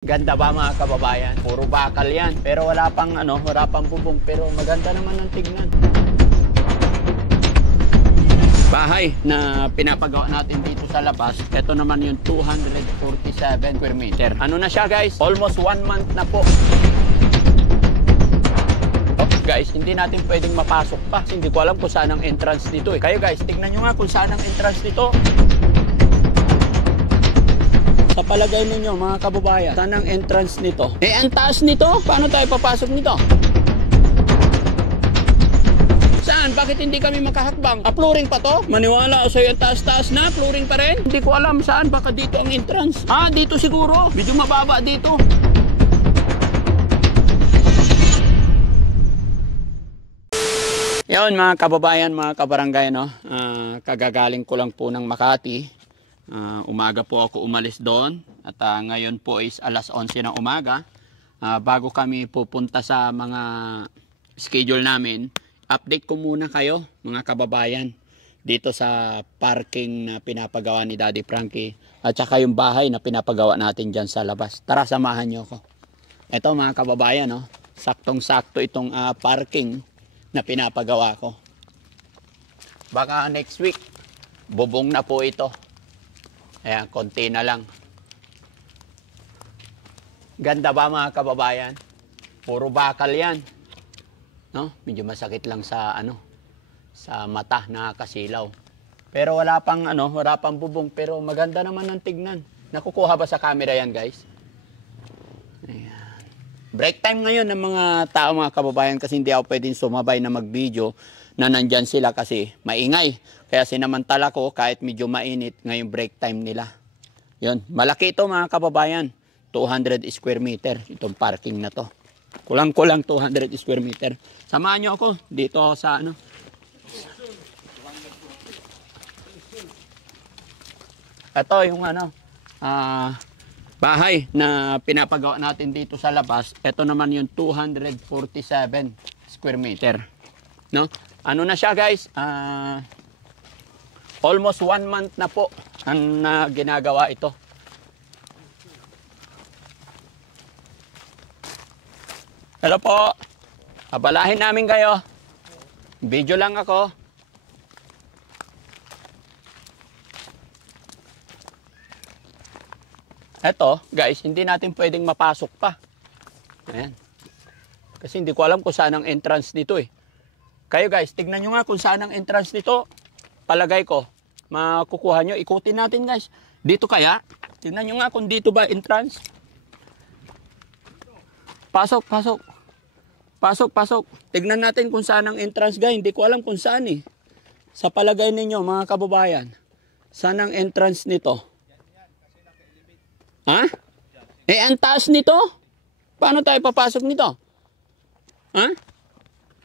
Ganda ba mga kababayan? Puro bakal yan. Pero wala pang wala pang bubong. Pero maganda naman ang tignan. Bahay na pinapagawa natin dito sa labas. Ito naman yung 247 square meter. Ano na siya guys? Almost 1 month na po. Guys, hindi natin pwedeng mapasok pa. Hindi ko alam kung saan ang entrance nito eh. Kayo guys, tignan nyo nga kung saan ang entrance nito. Sa palagay ninyo mga kababayan, saan ang entrance nito? Eh, ang taas nito? Paano tayo papasok nito? Saan? Bakit hindi kami makahakbang? Flooring pa to? Maniwala o sa'yo ang taas-taas na? Flooring pa rin? Hindi ko alam saan. Baka dito ang entrance. Ah, dito siguro. Medyo mababa dito. Yun mga kababayan, mga kabarangay, no? Kagagaling ko lang po ng Makati. Umaga po ako umalis doon at ngayon po is alas 11 ng umaga. Bago kami pupunta sa mga schedule namin, update ko muna kayo mga kababayan dito sa parking na pinapagawa ni Daddy Frankie at saka yung bahay na pinapagawa natin dyan sa labas. Tara, samahan nyo ko. Ito mga kababayan, no? Saktong-sakto itong parking na pinapagawa ko. Baka next week bubong na po ito. Ayan, konti na lang. Ganda ba mga kababayan? Puro bakal yan. No? Medyo masakit lang sa sa mata, nakakasilaw. Pero wala pang bubong, pero maganda naman ang tignan. Nakukuha ba sa camera yan, guys? Ayan. Break time ngayon ng mga tao mga kababayan kasi hindi ako pwedeng sumabay na mag-video na nandyan sila kasi maingay. Kaya sinamantala ko kahit medyo mainit ngayong break time nila. Yun, malaki ito mga kababayan. 200 square meter itong parking na to. Kulang-kulang 200 square meter. Samahan nyo ako dito sa Ito yung bahay na pinapagawa natin dito sa labas. Ito naman yung 247 square meter. No? Ano na siya guys? Almost 1 month na po ang ginagawa ito. Hello po. Abalahin namin kayo. Video lang ako. Ito, guys, hindi natin pwedeng mapasok pa. Ayan. Kasi hindi ko alam kung saan ang entrance dito eh. Kayo guys, tignan nyo nga kung saan ang entrance nito. Palagay ko, makukuha nyo. Ikutin natin guys. Dito kaya? Tignan nyo nga kung dito ba entrance. Pasok, pasok. Pasok, pasok. Tignan natin kung saan ang entrance guys. Hindi ko alam kung saan eh. Sa palagay ninyo mga kababayan, saan ang entrance nito? Ha? Eh, ang taas nito? Paano tayo papasok nito? Ha?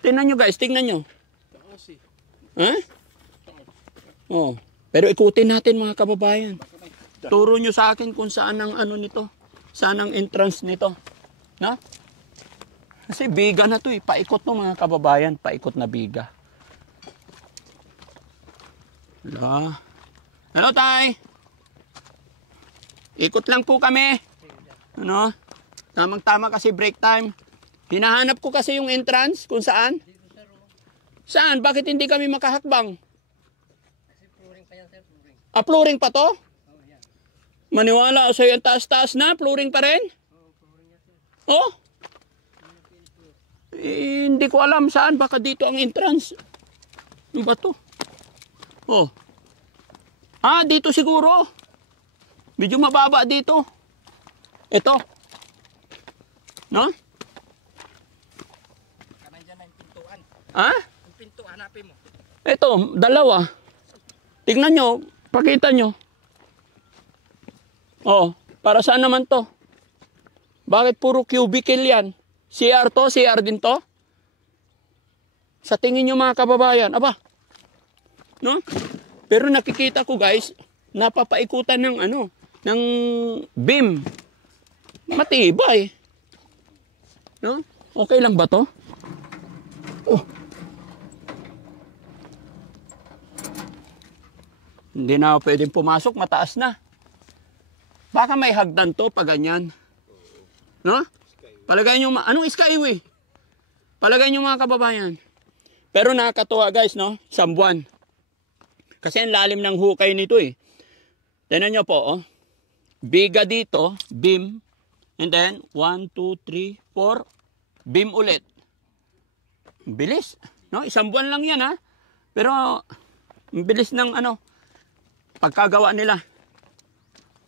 Tingnan nyo guys, tingnan nyo. Ha? Oh. Pero ikutin natin mga kababayan. Turo nyo sa akin kung saan ang nito. Saan ang entrance nito. No? Kasi biga na to eh. Paikot no mga kababayan. Paikot na biga. Hello. Hello tay. Ikot lang po kami. Ano? Tamang-tama kasi break time. Hinahanap ko kasi yung entrance kung saan. Saan? Bakit hindi kami makahakbang? Kasi flooring pa yan, sir. Flooring. Flooring pa to? Oh, yan. Maniwala o sa'yo ang taas-taas na? Flooring pa rin? Oh, flooring yan, sir. Oh? Eh, hindi ko alam saan. Baka dito ang entrance. Ano ba to? Oh. Ah, dito siguro. Medyo mababa dito. Ito. No? Kanay dyan na yung pintuan. Ha? Yung pinto, hanapin mo. Ito, dalawa. Tignan nyo, pakita nyo. Oh, para saan naman to? Bakit puro cubicle yan? CR to? CR din to? Sa tingin nyo mga kababayan, aba. No? Pero nakikita ko guys, napapaikutan ng ng beam. Matibay. No? Okay lang ba to? Oh. Hindi na pwedeng pumasok, mataas na. Baka may hagdan to pag ganyan. No? Palagay nyo, anong Skyway? Palagay nyo mga kababayan. Pero nakakatuwa guys, no? Isang buwan. Kasi ang lalim ng hukay nito eh. Tignan nyo po, oh. Biga dito, beam. And then, 1, 2, 3, 4. Beam ulit. Bilis. No? Isang buwan lang yan ha. Pero, bilis ng ano, pagkagawa nila.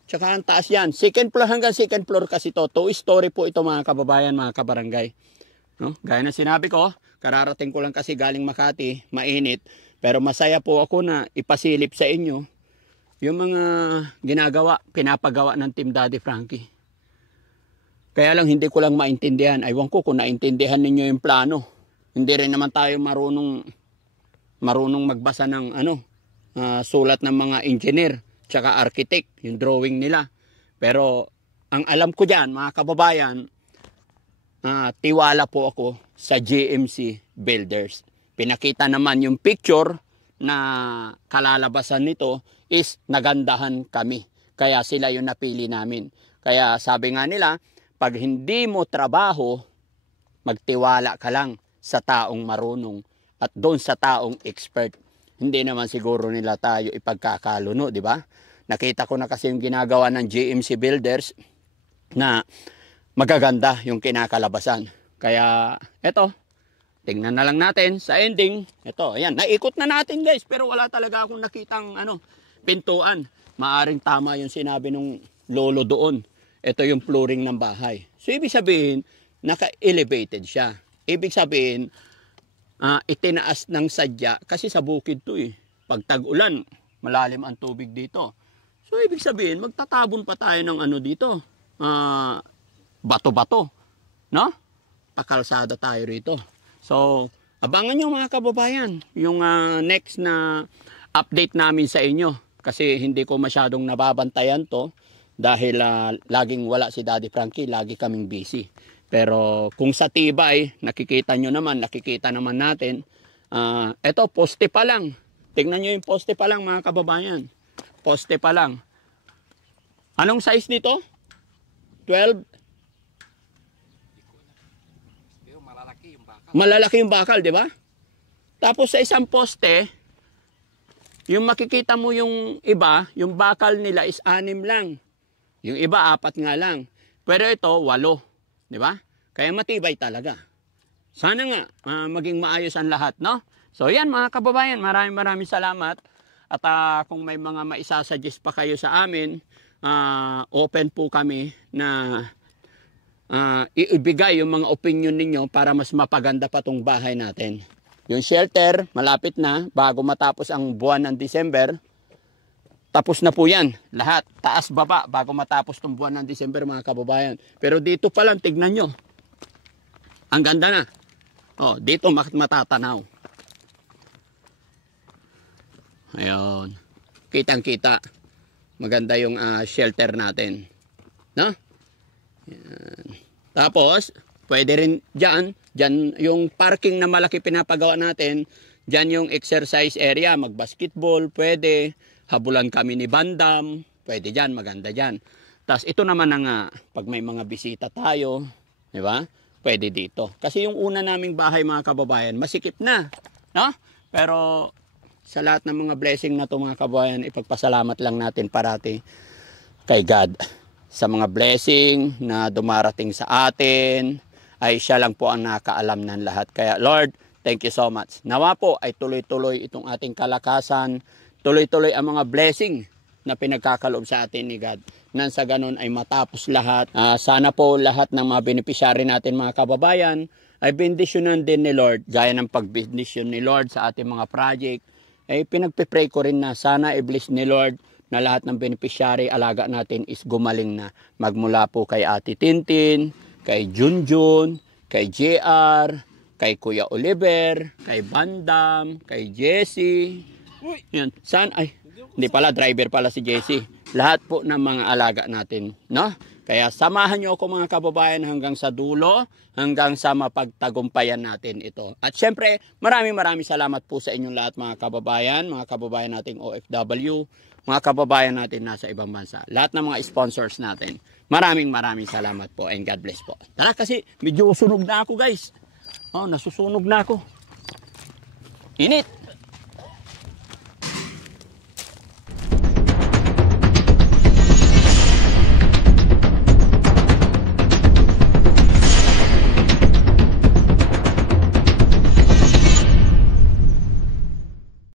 Tsaka ang taas yan. Second floor hanggang second floor kasi to. 2-story po ito mga kababayan, mga kabarangay. No? Gaya na sinabi ko, kararating ko lang kasi galing Makati, mainit. Pero masaya po ako na ipasilip sa inyo yung mga ginagawa, pinapagawa ng Team Daddy Frankie. Kaya lang hindi ko lang maintindihan. Aywan ko kung naintindihan ninyo yung plano. Hindi rin naman tayo marunong magbasa ng sulat ng mga engineer tsaka architect, yung drawing nila. Pero ang alam ko dyan, mga kababayan, tiwala po ako sa GMC Builders. Pinakita naman yung picture na kalalabasan nito is nagandahan kami. Kaya sila yung napili namin. Kaya sabi nga nila, pag hindi mo trabaho, magtiwala ka lang sa taong marunong at doon sa taong expert. Hindi naman siguro nila tayo ipagkakaluno, di ba? Nakita ko na kasi yung ginagawa ng GMC Builders na magaganda yung kinakalabasan. Kaya eto, tingnan na lang natin sa ending. Ito, ayan, naikot na natin guys, pero wala talaga akong nakitang pintuan. Maaring tama yung sinabi nung lolo doon. Ito yung flooring ng bahay. So ibig sabihin, naka-elevated siya. Ibig sabihin, itinaas ng sadya kasi sa bukid to eh. Pag tag-ulan, malalim ang tubig dito. So ibig sabihin, magtatabon pa tayo ng dito. Bato-bato. No? Pakalsada tayo rito. So, abangan nyo mga kababayan yung next na update namin sa inyo. Kasi hindi ko masyadong nababantayan to dahil laging wala si Daddy Frankie, lagi kaming busy. Pero kung sa tibay, nakikita naman natin, eto poste pa lang. Tingnan nyo yung poste pa lang mga kababayan. Poste pa lang. Anong size nito? 12? Pero malalaki yung bakal. Malalaki yung bakal, di ba? Tapos sa isang poste, yung makikita mo yung iba, yung bakal nila is 6 lang. Yung iba 4 nga lang. Pero ito 8. Di ba? Kaya matibay talaga. Sana nga maging maayos ang lahat, no? So yan mga kababayan, maraming salamat. At kung may mga maisasuggest pa kayo sa amin, open po kami na ibigay yung mga opinion ninyo para mas mapaganda pa tong bahay natin. Yung shelter, malapit na, bago matapos ang buwan ng December. Tapos na po yan, lahat, taas baba, bago matapos tong buwan ng December mga kababayan. Pero dito pa lang, tignan nyo. Ang ganda na. Oh, dito matatanaw. Ayun. Kitang-kita. Maganda yung shelter natin. No? Yan. Tapos, pwede rin dyan yung parking na malaki pinapagawa natin, dyan yung exercise area, mag-basketball, pwede. Habulan kami ni Bandam, pwede dyan, maganda dyan. Tapos ito naman ang pag may mga bisita tayo, di ba? Pwede dito. Kasi yung una naming bahay mga kababayan, masikip na. No? Pero sa lahat ng mga blessing na to mga kababayan, ipagpasalamat lang natin parati kay God. Sa mga blessing na dumarating sa atin, ay siya lang po ang nakaalam ng lahat. Kaya Lord, thank you so much. Nawa po ay tuloy-tuloy itong ating kalakasan, tuloy-tuloy ang mga blessing na pinagkakaloob sa atin ni God. Nang sa ganun ay matapos lahat. Sana po lahat ng mga beneficiary natin mga kababayan ay bendisyonan din ni Lord. Gaya ng pagbendisyon ni Lord sa ating mga project, ay pinagpipray ko rin na sana i-bless ni Lord na lahat ng beneficiary alaga natin is gumaling na. Magmula po kay Ate Tintin, kay Junjun, kay JR, kay Kuya Oliver, kay Bandam, kay Jessie. Yan. Saan? Ay, hindi pala, driver pala si Jessie. Lahat po ng mga alaga natin, no? Kaya samahan nyo ako mga kababayan hanggang sa dulo, hanggang sa mapagtagumpayan natin ito. At syempre, maraming salamat po sa inyong lahat mga kababayan nating OFW, mga kababayan natin nasa ibang bansa. Lahat ng mga sponsors natin. Maraming salamat po and God bless po. Tara kasi medyo sunog na ako guys. Oh, nasusunog na ako. Init!